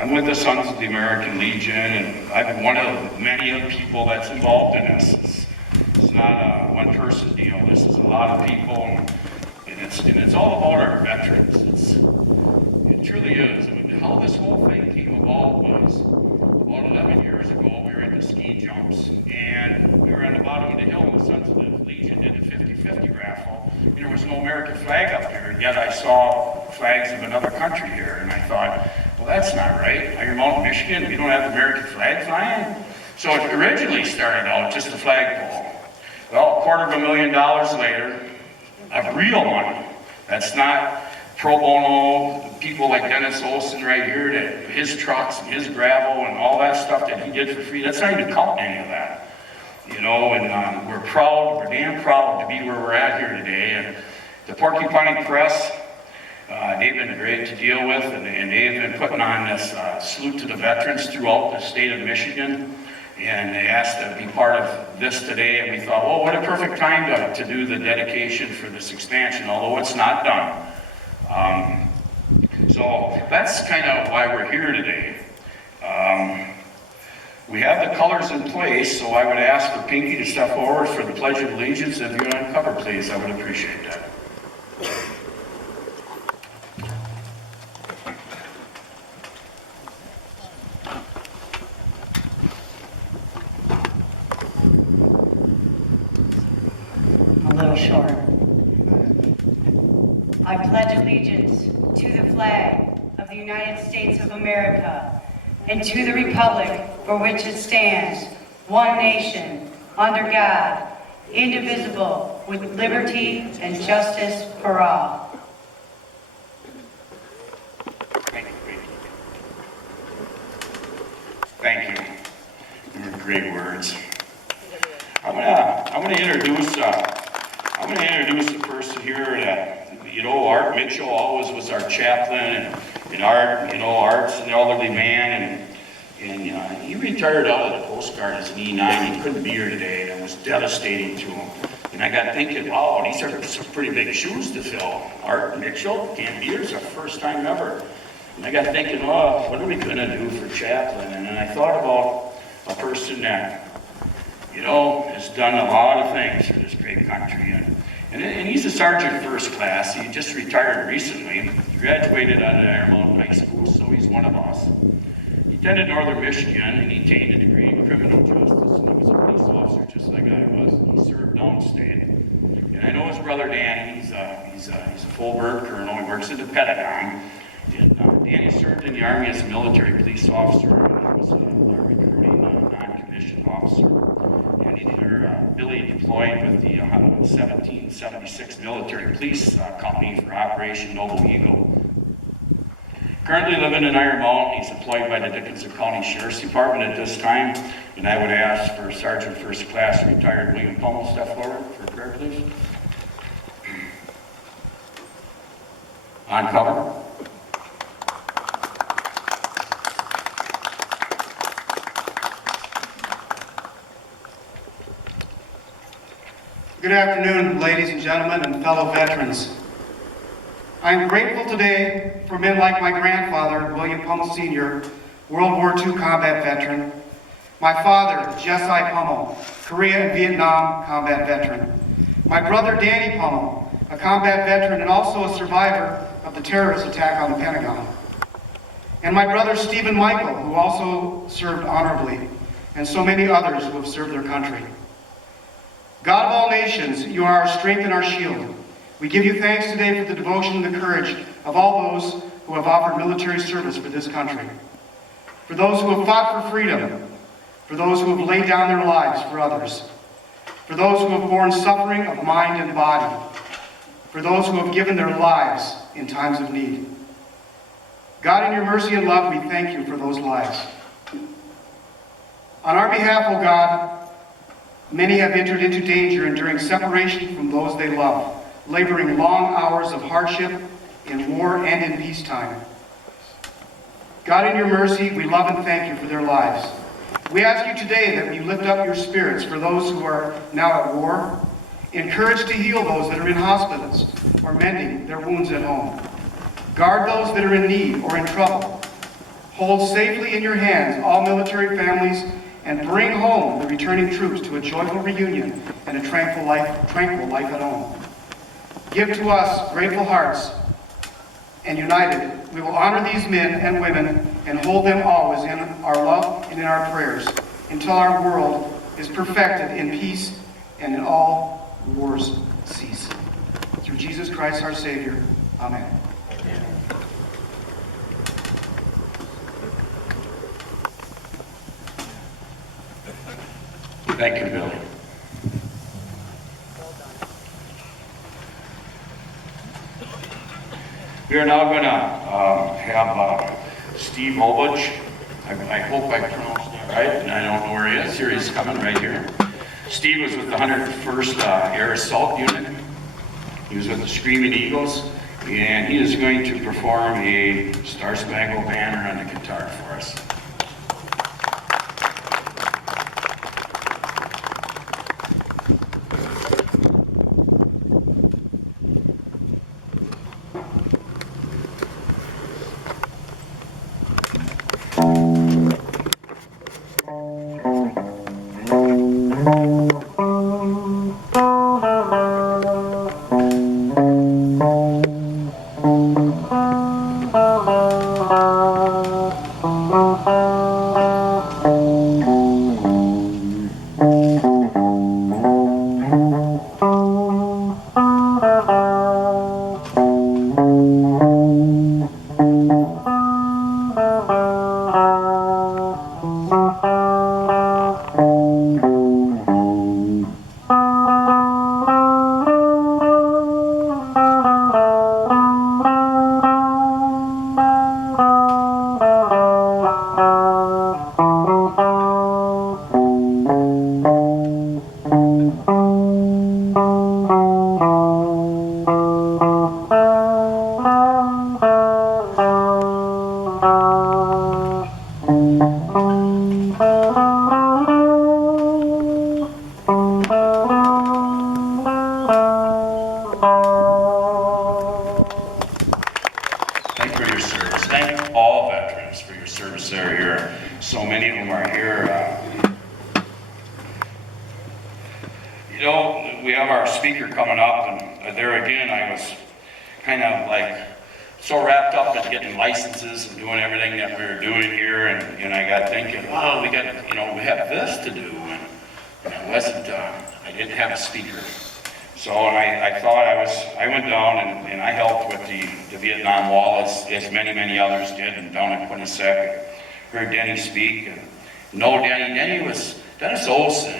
I'm with the Sons of the American Legion, and I've been one of many of the people that's involved in this. It's not a one-person deal. This is a lot of people, and it's all about our veterans. It truly is. I mean, how this whole thing came about was about 11 years ago. We were at the ski jumps, and we were on the bottom of the hill, and the Sons of the Legion did a 50-50 raffle. And there was no American flag up there, and yet I saw flags of another country here, and I thought, well, that's not right. Iron Mountain, Michigan, we don't have the American flag flying. So it originally started out just a flagpole. Well, $250,000 later, of real money. That's not pro bono, people like Dennis Olson right here, that his trucks and his gravel and all that stuff that he did for free, that's not even counting any of that. You know, and we're damn proud to be where we're at here today. And the Porcupine Press, they've been great to deal with, and they've been putting on this salute to the veterans throughout the state of Michigan. And they asked to be part of this today, and we thought, well, what a perfect time to do the dedication for this expansion, although it's not done. So that's kind of why we're here today. We have the colors in place, so I would ask for Pinky to step forward for the Pledge of Allegiance. If you'd uncover, please, I would appreciate that. A little short. I pledge allegiance to the flag of the United States of America and to the republic for which it stands, one nation, under God, indivisible, with liberty and justice for all. Thank you. They were great words. I'm gonna introduce the person here that, you know, Art Mitchell always was our chaplain, and Art, you know, Art's an elderly man, and he retired out of the Coast Guard as an E9. He couldn't be here today, and it was devastating to him. And I got thinking, wow, these are some pretty big shoes to fill. Art Mitchell can't be here, it's our first time ever. And I got thinking, oh, what are we gonna do for chaplain? And then I thought about a person that, you know, has done a lot of things for this great country. And he's a sergeant first class. He just retired recently. He graduated out of Iron Mountain High School, so he's one of us. He attended Northern Michigan, and he attained a degree in criminal justice, and he was a police officer just like I was. He served downstate. And I know his brother Danny, he's a full bird colonel. He works at the Pentagon. And Danny served in the Army as a military police officer. He was a recruiting non-commissioned officer. Billy deployed with the 1776 Military Police Company for Operation Noble Eagle. Currently living in Iron Mountain, he's employed by the Dickinson County Sheriff's Department at this time, and I would ask for Sergeant First Class retired William Pummel to step forward for prayer, please. On cover. Good afternoon, ladies and gentlemen, and fellow veterans. I am grateful today for men like my grandfather, William Pummel Sr., World War II combat veteran, my father, Jesse Pummel, Korea and Vietnam combat veteran, my brother, Danny Pummel, a combat veteran and also a survivor of the terrorist attack on the Pentagon, and my brother, Stephen Michael, who also served honorably, and so many others who have served their country. God of all nations, you are our strength and our shield. We give you thanks today for the devotion and the courage of all those who have offered military service for this country, for those who have fought for freedom, for those who have laid down their lives for others, for those who have borne suffering of mind and body, for those who have given their lives in times of need. God, in your mercy and love, we thank you for those lives. On our behalf, O God, many have entered into danger enduring separation from those they love, laboring long hours of hardship in war and in peacetime. God, in your mercy, we love and thank you for their lives. We ask you today that you lift up your spirits for those who are now at war, encourage to heal those that are in hospitals or mending their wounds at home. Guard those that are in need or in trouble. Hold safely in your hands all military families and bring home the returning troops to a joyful reunion and a tranquil life at home. Give to us grateful hearts, and united, we will honor these men and women and hold them always in our love and in our prayers until our world is perfected in peace and in all wars cease. Through Jesus Christ our Savior. Amen. Thank you, Billy. We are now going to have Steve Obich. I hope I pronounced that right, and I don't know where he is. Here he's coming right here. Steve was with the 101st Air Assault Unit. He was with the Screaming Eagles, and he is going to perform a Star Spangled Banner on the guitar for us. Thank you for your service. Thank all veterans for your service there. Here, so many of them are here. You know, we have our speaker coming up, and there again, I was kind of like so wrapped up in getting licenses and doing everything that we were doing here, and I got thinking, well, we have this to do, and I didn't have a speaker. So I thought I went down and I helped with the Vietnam Wall as many others did, and down at Quinnipiac, heard Denny speak. And Dennis Olson,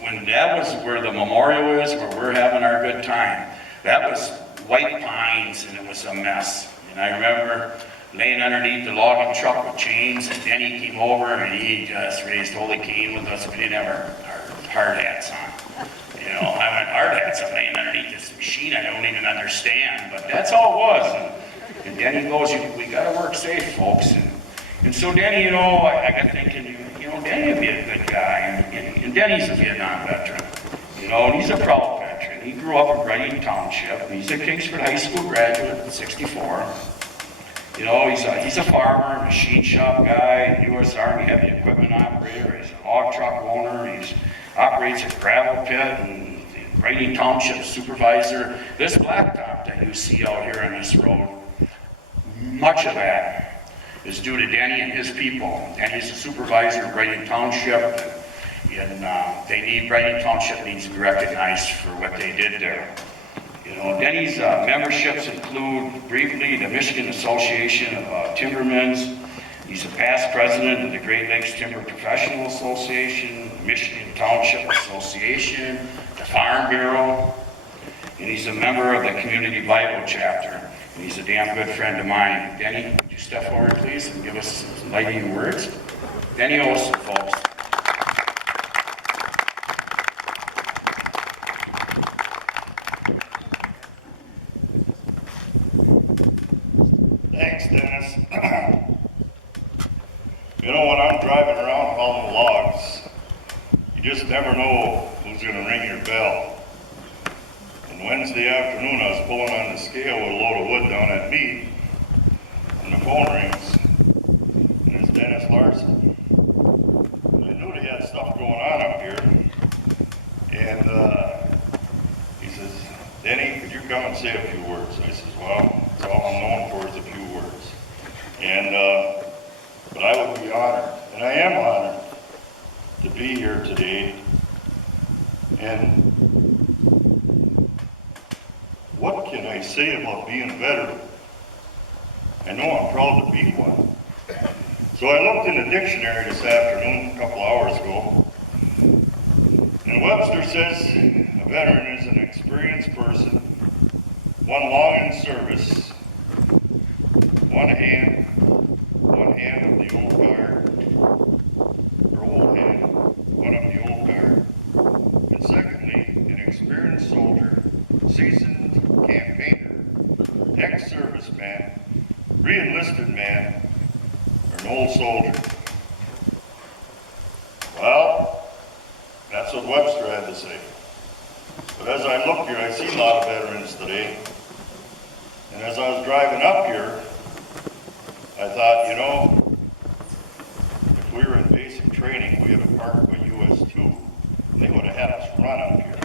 when that was where the memorial is, where we're having our good time, that was white pines and it was a mess. And I remember laying underneath the logging truck with chains, and Denny came over and he just raised Holy Cane with us. We didn't have our hard hats on. You know, I went hard hats. I'm laying underneath this machine I don't even understand, but that's all it was. And Denny goes, we got to work safe, folks. And so Denny, you know, I got thinking, you know, Denny would be a good guy. And Denny's a Vietnam veteran, you know, and he's a proud veteran. He grew up in Reading Township. He's a Kingsford High School graduate in '64. You know, he's a farmer, machine shop guy, U.S. Army heavy equipment operator. He's a hog truck owner. He operates a gravel pit and Reading Township supervisor. This blacktop that you see out here on this road, much of that is due to Denny and his people. Denny's a supervisor of Reading Township, and Reading Township needs to be recognized for what they did there. You know, Denny's memberships include, briefly, the Michigan Association of Timbermen's. He's a past president of the Great Lakes Timber Professional Association, Michigan Township Association, the Farm Bureau, and he's a member of the Community Bible Chapter. And he's a damn good friend of mine. Denny, would you step forward, please, and give us some lighting words? Denny Olson, folks. Thanks, Dennis. You know, when I'm driving around hauling logs, you just never know who's going to ring your bell. And Wednesday afternoon, I was pulling on the scale with a load of wood down at meat, and the phone rings. Dennis Larson. I knew they had stuff going on up here. And he says, Denny, could you come and say a few words? I says, well, that's all I'm known for is a few words. And, but I would be honored, and I am honored to be here today. And what can I say about being a veteran? I know I'm proud to be one. So I looked in the dictionary this afternoon, a couple hours ago, and Webster says a veteran is an experienced person, one long in service, one hand of the old guard, or old hand, one of the old guard, and secondly, an experienced soldier, seasoned campaigner, ex-serviceman, re-enlisted man, or an old soldier. Well, that's what Webster had to say. But as I look here, I see a lot of veterans today. And as I was driving up here, I thought, you know, if we were in basic training, we had a park with US-2, they would have had us run up here.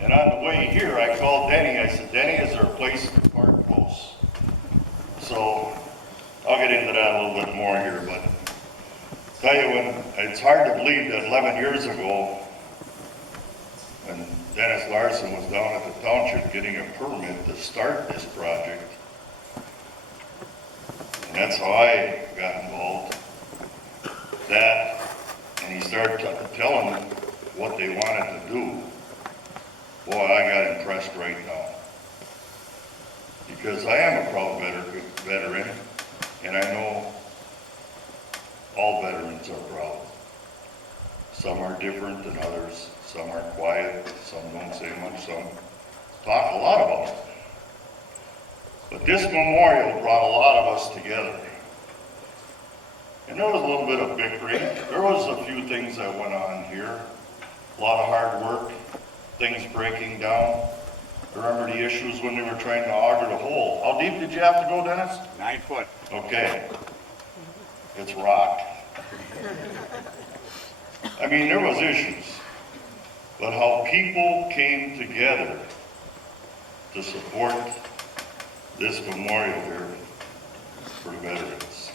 And on the way here, I called Denny. I said, Denny, is there a place to park close? So I'll get into that a little bit more here, but tell you, when it's hard to believe that 11 years ago, when Dennis Larson was down at the township getting a permit to start this project, and that's how I got involved, and he started telling them what they wanted to do. Boy, I got impressed right now. Because I am a proud veteran, and I know all veterans are proud. Some are different than others. Some are quiet. Some don't say much. Some talk a lot about it. But this memorial brought a lot of us together. And there was a little bit of bickering. There was a few things that went on here. A lot of hard work, things breaking down. Remember the issues when they were trying to auger the hole. How deep did you have to go, Dennis? 9 foot. Okay. It's rock. I mean, there was issues. But how people came together to support this memorial here for the veterans.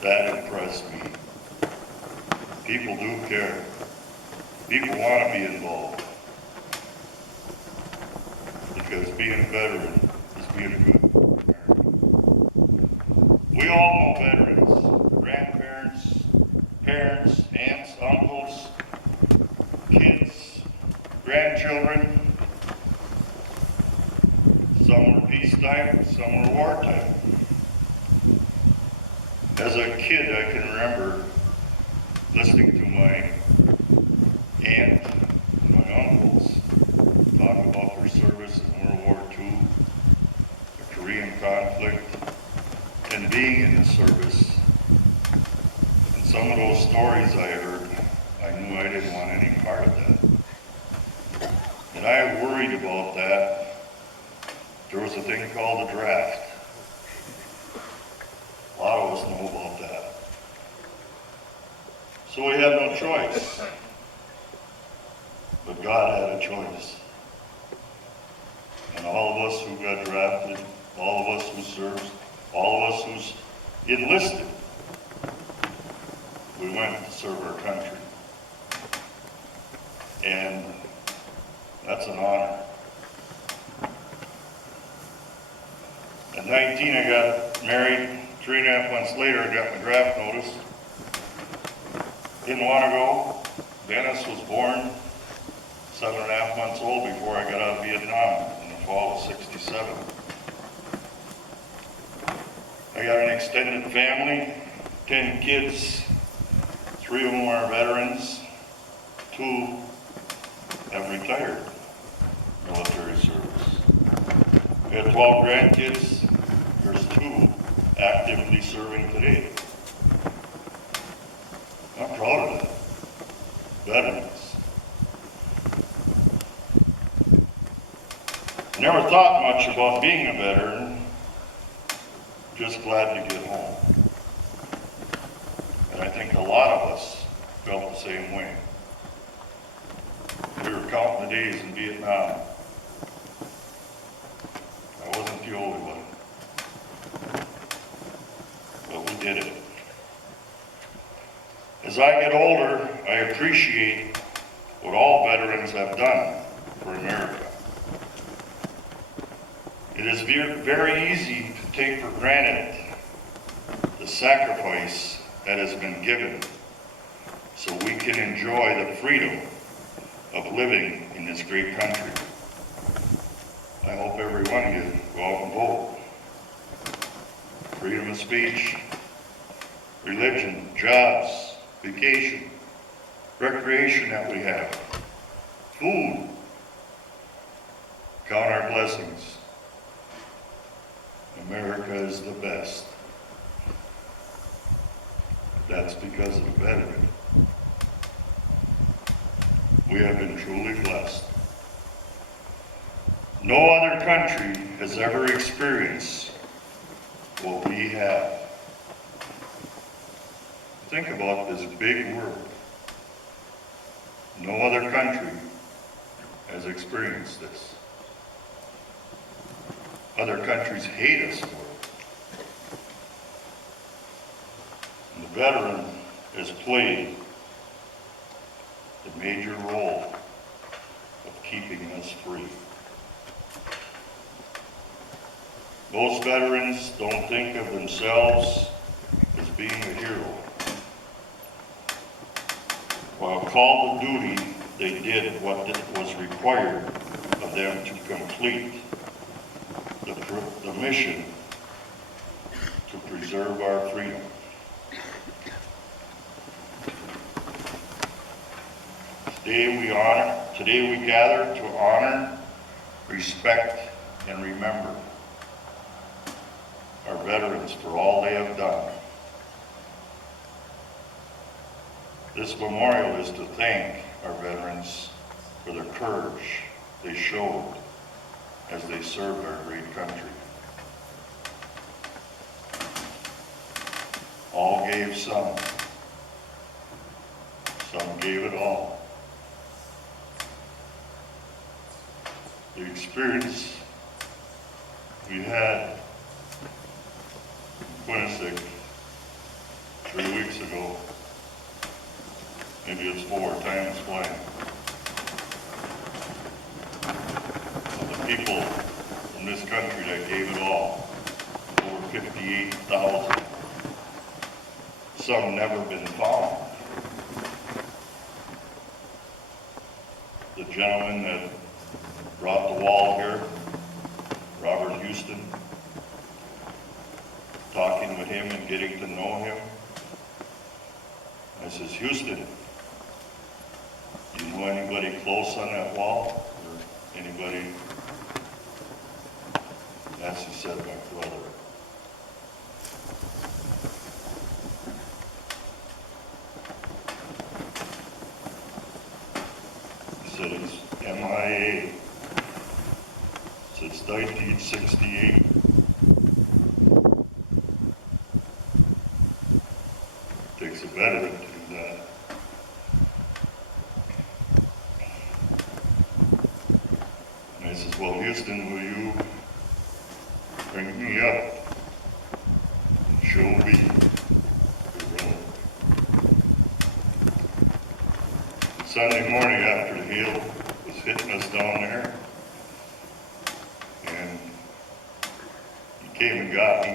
That impressed me. People do care. People want to be involved. Because being a veteran is being a good American. We all know veterans, grandparents, parents, aunts, uncles, kids, grandchildren. Some were peacetime, some were wartime. As a kid, I can remember listening to my aunt and my uncles talk about their service in World War II, the Korean conflict, and being in the service. And some of those stories I heard, I knew I didn't want any part of that. And I worried about that. There was a thing called a draft. A lot of us know about that. So we had no choice. But God had a choice. And all of us who got drafted, all of us who served, all of us who's enlisted, we went to serve our country. And that's an honor. At 19, I got married. 3.5 months later, I got my draft notice. Didn't want to go. Dennis was born 7.5 months old before I got out of Vietnam in the fall of '67. I got an extended family, 10 kids. 3 of them are veterans. 2 have retired military service. We had 12 grandkids. There's 2 actively serving today. I'm proud of that. Veterans. Never thought much about being a veteran, just glad to get home. And I think a lot of us felt the same way. We were counting the days in Vietnam. I wasn't the only one, but we did it. As I get older, I appreciate what all veterans have done for America. It is very easy to take for granted the sacrifice that has been given so we can enjoy the freedom of living in this great country. I hope every one of you go out and vote. Freedom of speech, religion, jobs, vacation, recreation that we have, food. Count our blessings. America is the best. That's because of the veteran. We have been truly blessed. No other country has ever experienced what we have. Think about this big word. No other country has experienced this. Other countries hate us for it. And the veteran has played the major role of keeping us free. Most veterans don't think of themselves as being a hero. While called to duty, they did what was required of them to complete the mission to preserve our freedom. Today we gather to honor, respect, and remember our veterans for all they have done. This memorial is to thank our veterans for the courage they showed as they served our great country. All gave some gave it all. The experience we had in Quinnipiac 3 weeks ago, maybe it's 4, time is flying. The people from this country that gave it all, over 58,000. Some never been found. The gentleman that brought the wall here, Robert Houston, talking with him and getting to know him. I says, Houston, do you know anybody close on that wall? Or anybody? Yes, he said, my brother. He said, he's MIA since 1968. Takes a veteran to do that. And I says, well, Houston, will you bring me up and show me your brother? Sunday morning after the hail was hitting us down there, and he came and got me.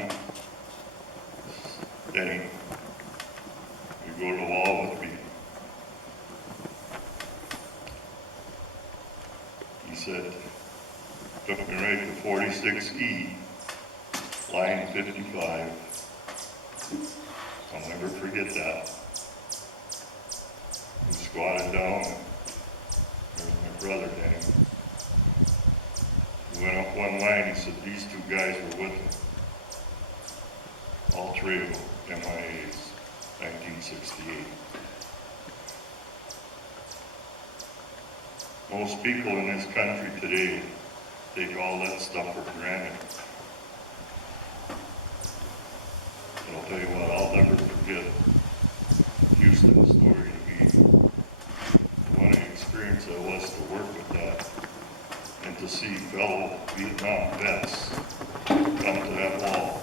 Denny, you go to the wall with me. He said, took me right to 46E, line 55. I'll never forget that. We squatted down, and there was my brother, Danny. We went up one line, he said, these 2 guys were with him. All 3 of them, MIAs, 1968. Most people in this country today take all that stuff for granted. But I'll tell you what, I'll never forget Houston's story to me. What an experience it was to work with that and to see fellow Vietnam vets come to that wall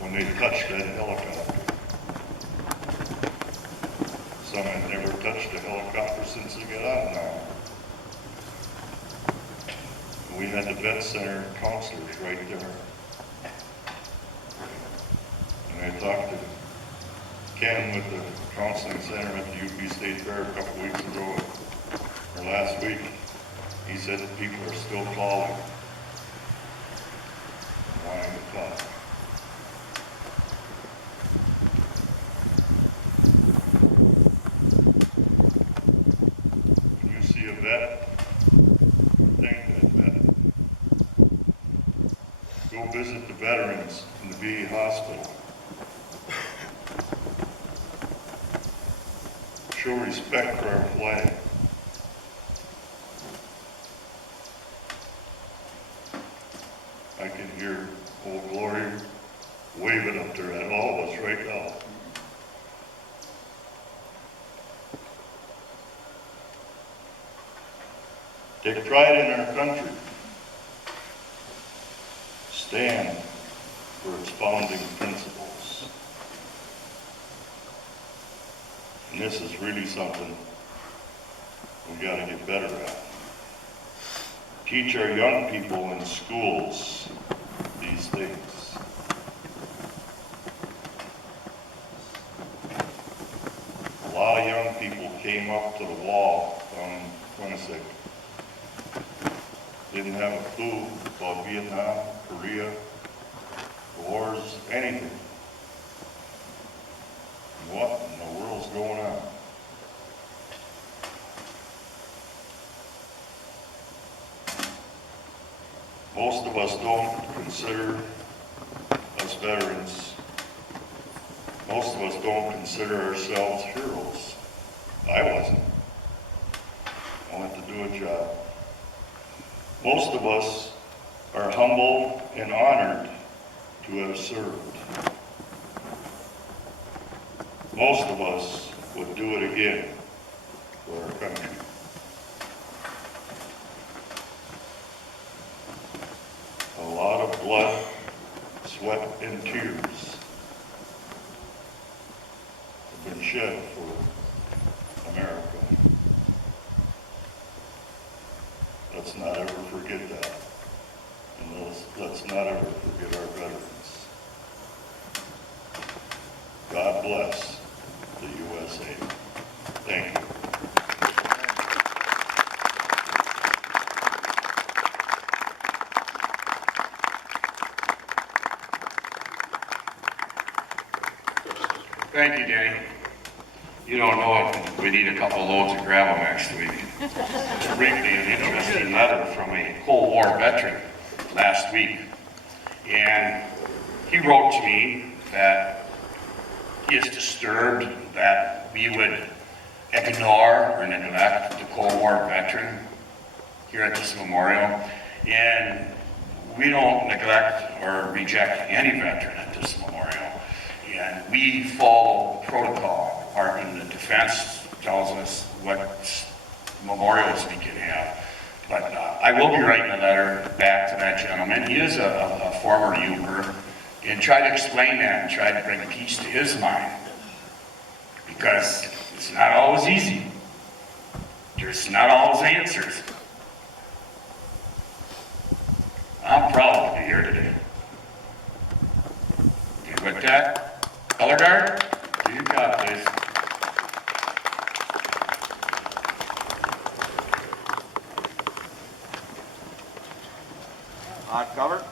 when they touched that helicopter. Some had never touched a helicopter since they got out now. We had the vet center counselors right there. And I talked to Ken with the counseling center at the UP State Fair a couple weeks ago, or last week. He said that people are still calling, wanting to talk. When you see a vet, thank that vet. Go visit the veterans in the VA hospital. Show respect for our flag. I can hear Old Glory waving up there at all of us right now. Take pride in our country. Stand for its founding principles. And this is really something we got to get better at. Teach our young people in schools these things. A lot of young people came up to the wall from Quinnipiac. Didn't have a clue about Vietnam, Korea, wars, anything. What in the world's going on? Most of us don't consider us veterans. Most of us don't consider ourselves heroes. I wasn't. I went to do a job. Most of us are humbled and honored to have served. Most of us would do it again for our country. A lot of blood, sweat, and tears have been shed for America. Let's not ever forget that. And let's not ever forget our veterans. God bless the USA. Thank you. Thank you, Danny. You don't know it, we need a couple loads of gravel next week. Really an interesting letter from a Cold War veteran last week. And he wrote to me that he is disturbed that we would ignore or neglect the Cold War veteran here at this memorial. And we don't neglect or reject any veteran at this memorial. And we follow protocol. The Department of Defense tells us what memorials we can have. But I will be writing a letter back to that gentleman. He is a former Uber, and try to explain that and try to bring peace to his mind. Because it's not always easy. There's not always answers. I'm proud to be here today. And with that, Color Guard, to your job, please. Odd cover.